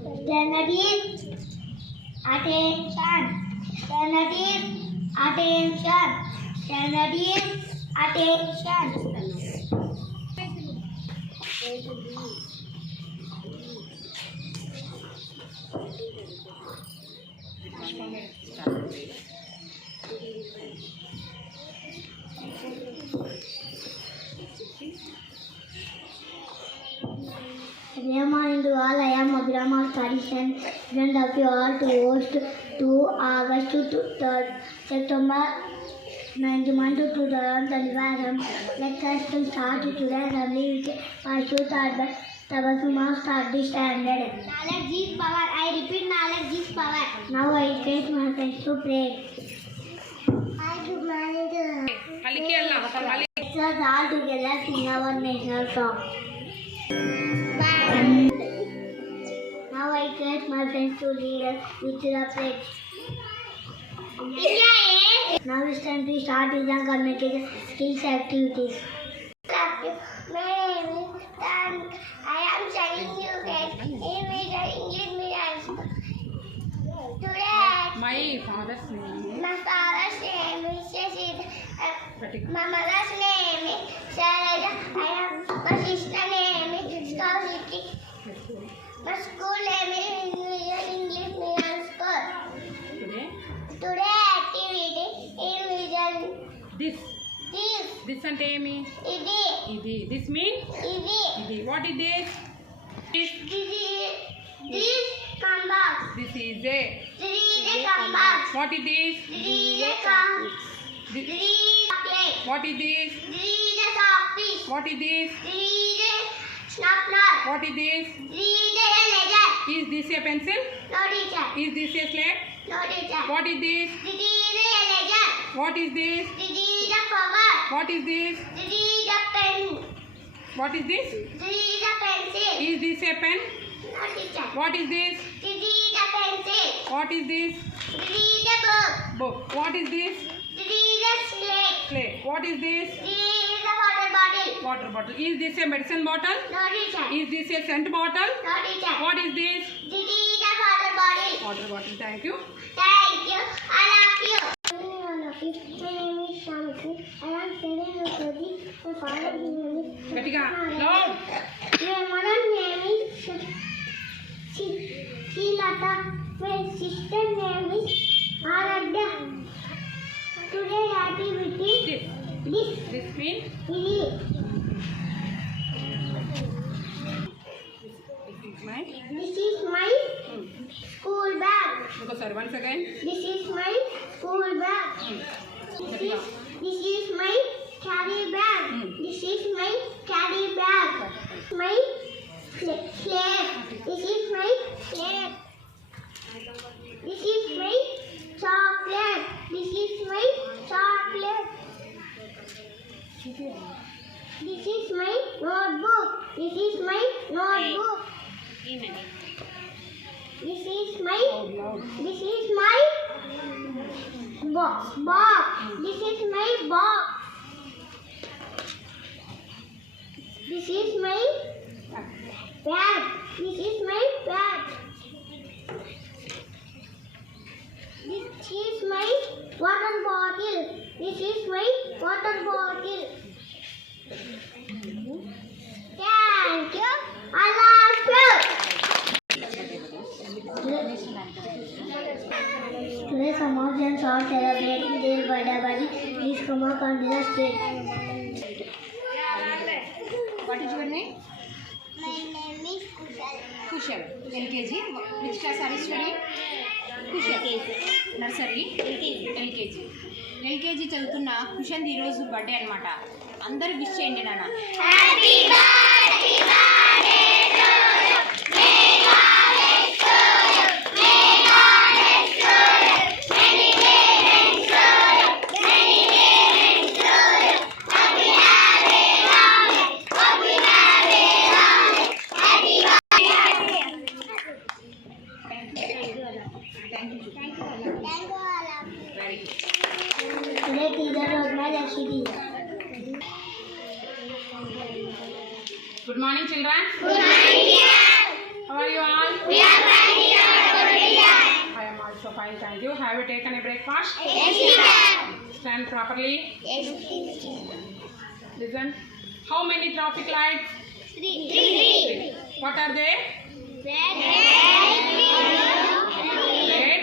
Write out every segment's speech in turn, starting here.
Standard is attention. Standard is attention. Standard is attention. Good morning to all. I am Abhiram Studies and friend of you all to host 2 August to 3rd September 91 to 2025. Let's will start today assembly with first to third by Tabasuma start the standard. Knowledge is power. I repeat, knowledge is power. Now I take my friends to pray. Hi, good morning to let's all together sing our national song. Now I get my friends to lead us with the pledge. Now it's time to start with the communication skills activities. My name is Dan. I am studying UKG in English medium school. Today, my father's name is Shashid. My mother's name is Sharaja. My sister name is Kausiki. My school name is English medium school. Today activity is this and Amy. Idi. This means Idi. What is this? This compass. This is a. This is a compass. What is this? This is a compass. This is a plate. What is this? This is a softfish. What is this? This is a snuffler. What is this? This is a ledger. Is this a pencil? No teacher. Is this a slate? No teacher. What is this? This is a ledger. What is this? This is a cover. What is this? This is a pen. What is this? This is a pencil. Is this a pen? No teacher. What is this? This is a pencil. What is this? This is a book. Book. What is this? This is a slate. Slate. What is this? This is a water bottle. Water bottle. Is this a medicine bottle? No teacher. Is this a scent bottle? No teacher. What is this? This is a water bottle. Water bottle. Thank you. Thank you. I love you. My name is Shamsi. I am studying UKG. My father's name is Gatiga. Loud. My mother's name is Shilata. My sister's name is Aradya. Today activity This means this is my school bag. Look, sir, once again. This is my school bag. This is my carry bag. This is my carry bag. My slate. This is my slate. This is my chocolate. This is my chocolate. This is my notebook. This is my notebook. This is my box. This is my box. This is my bag. This is my bag. This is my water bottle. This is my water bottle. Thank you. I love you. Today some of them are celebrating their birthday. Please come up on the stage. What is your name? My name is Kushal. LKG. Which class are you studying? Kushal. Nursery. LKG. LKG చదువుతున్న cushion ఈరోజు birthday అనమాట. అందరూ wish చేయండి నాన్న. Happy birthday to you. May God bless you. May God bless you. Many parents to you. Many parents to you. Happy birthday రామే. Happy birthday రామే. Happy birthday. Thank you. Thank you all. Very good. Today teacher was my Lakshmi. Good morning, children. Good morning, dear. How are you all? We are Thank you. Have you taken a breakfast? Stand properly. Listen. How many traffic lights? 3. What are they? Red, Red,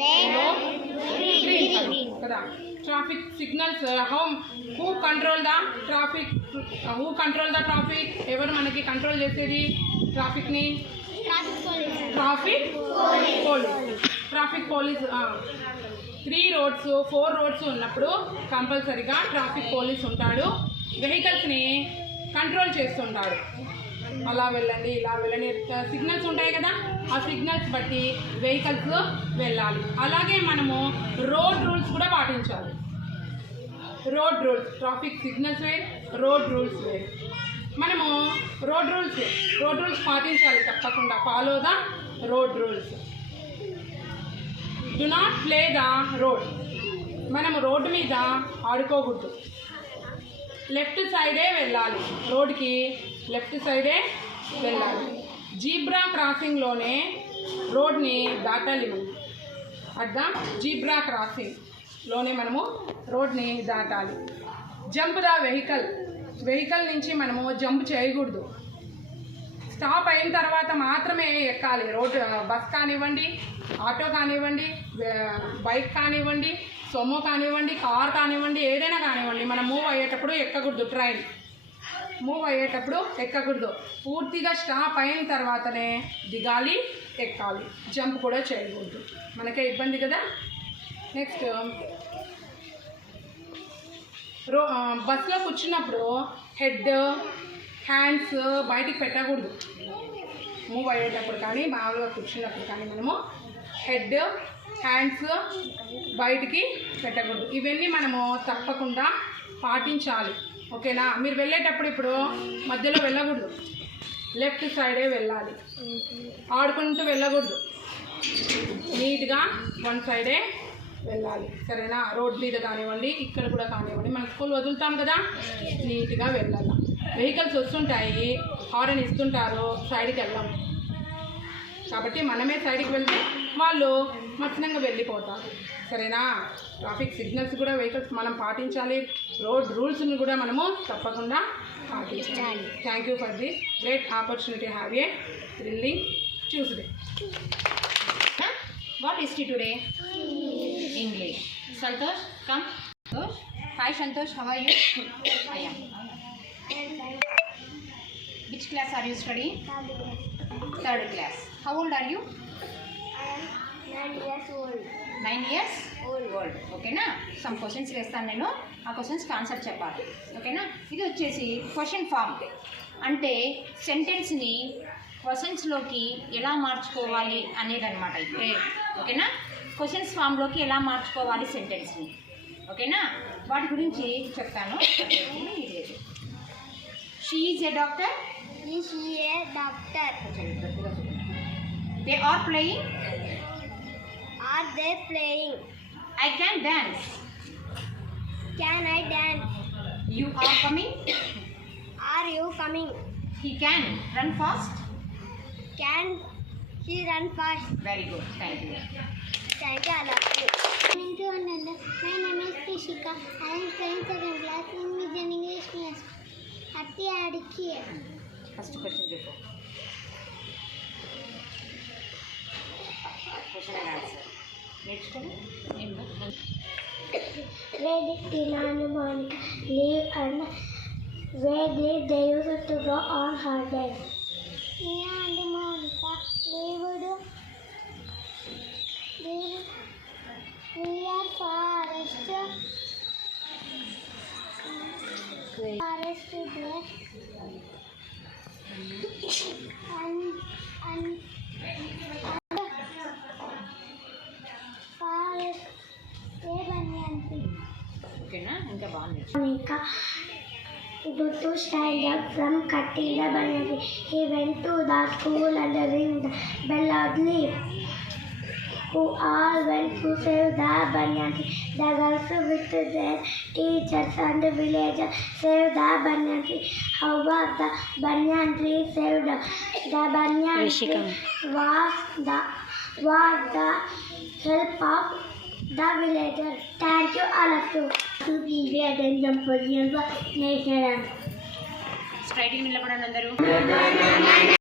yellow, green. kada. Traffic signals. Who control the traffic? Who control the traffic? Ever manaki control chesedi traffic ni? Traffic police. 3 roads 4 roads ఉన్నప్పుడు కంపల్సరీగా traffic police ఉంటాడు. వెహికల్స్ని control చేస్తుంటాడు. అలా వెళ్ళండి, ఇలా వెళ్ళండి, signals ఉంటాయి కదా, ఆ సిగ్నల్స్ బట్టి వెహికల్స్ వెళ్ళాలి. అలాగే మనము రోడ్ రూల్స్ కూడా పాటించాలి. రోడ్ రూల్స్, ట్రాఫిక్ సిగ్నల్స్ వేరు, రోడ్ రూల్స్ వేరు. మనము రోడ్ రూల్స్ పాటించాలి తప్పకుండా. Follow the road rules. Do not play the road. మనము రోడ్డు మీద ఆడుకోకూడదు. లెఫ్ట్ సైడే వెళ్ళాలి, రోడ్కి లెఫ్ట్ సైడే వెళ్ళాలి. జీబ్రా క్రాసింగ్లోనే రోడ్ని దాటాలి. మనం జీబ్రా క్రాసింగ్లోనే మనము రోడ్ని దాటాలి. జంప్ ద వెహికల్ నుంచి మనము జంప్ చేయకూడదు. స్టాప్ అయిన తర్వాత మాత్రమే ఎక్కాలి. రోడ్ బస్ కానివ్వండి, ఆటో కానివ్వండి, బైక్ కానివ్వండి, సోమో కానివ్వండి, కార్ కానివ్వండి, ఏదైనా కానివ్వండి, మనం మూవ్ అయ్యేటప్పుడు ఎక్కకూడదు. ట్రైన్ మూవ్ అయ్యేటప్పుడు ఎక్కకూడదు. పూర్తిగా స్టాప్ అయిన తర్వాతనే దిగాలి, ఎక్కాలి. జంప్ కూడా చేయకూడదు, మనకే ఇబ్బంది కదా. నెక్స్ట్, బస్సులో కూర్చున్నప్పుడు హెడ్ హ్యాండ్స్ బయటికి పెట్టకూడదు. మూవ్ అయ్యేటప్పుడు కానీ మామూలుగా కూర్చున్నప్పుడు కానీ మనము హెడ్ హ్యాండ్స్ బయటికి పెట్టకూడదు. ఇవన్నీ మనము తప్పకుండా పాటించాలి. ఓకేనా? మీరు వెళ్ళేటప్పుడు ఇప్పుడు మధ్యలో వెళ్ళకూడదు, లెఫ్ట్ సైడే వెళ్ళాలి. ఆడుకుంటూ వెళ్ళకూడదు, నీట్గా వన్ సైడే వెళ్ళాలి. సరేనా? రోడ్ మీద కానివ్వండి, ఇక్కడ కూడా కానివ్వండి, మన స్కూల్ వదులుతాం కదా, నీట్గా వెళ్ళాలి. వెహికల్స్ వస్తుంటాయి, హారన్ ఇస్తుంటారు, సైడ్కి వెళ్ళాం. కాబట్టి మనమే సైడ్కి వెళ్తే వాళ్ళు మచ్చనంగా వెళ్ళిపోతారు. సరేనా? ట్రాఫిక్ సిగ్నల్స్ కూడా వెహికల్స్ మనం పాటించాలి. రోడ్ రూల్స్ని కూడా మనము తప్పకుండా పాటించాలి. Thank you for this great opportunity. Have a thrilling Tuesday. What is it today? English. Santosh, come. Santosh. Hi Santosh, how are you? I am. Which class are you studying? Third class. How old are you? I am 9 years old. 9 years old. ఓకేనా? Some questions వేస్తాను నేను, ఆ క్వశ్చన్స్కి answer చెప్పాలి. ఓకేనా? ఇది వచ్చేసి question form. అంటే సెంటెన్స్ని క్వశ్చన్స్లోకి ఎలా మార్చుకోవాలి అనేది అనమాట. అయితే ఓకేనా? క్వశ్చన్స్ ఫామ్లోకి ఎలా మార్చుకోవాలి సెంటెన్స్ని. ఓకేనా? వాటి గురించి చెప్తాను. She is a doctor. Is she a doctor? They are playing. Are they playing? I can dance. Can I dance? You are coming. Are you coming? He can run fast. Can he run fast? Very good. Thank you. Thank you, I love you. My name is Krishika. I am studying second class in Vision English class. Happy Adiki. First question చెప్పు. Question and answer. నేర్చుకోండి. Where did Tina and Monica live and where did they used to go on holidays? Tina and Monica lived near forest there. And forest ఓకేనా? ఇంకా బాగుంది. Monica to stand up from cutting the banana. He went to the school and ring the bell loudly. who all went to save the banyan tree. The girls with their teachers and the villagers saved the banyan tree. However, the banyan tree saved the banyan tree was the help of the villagers. Thank you all of you. To give attention for your nation. స్ట్రైట్గా నిలబడండి అందరూ.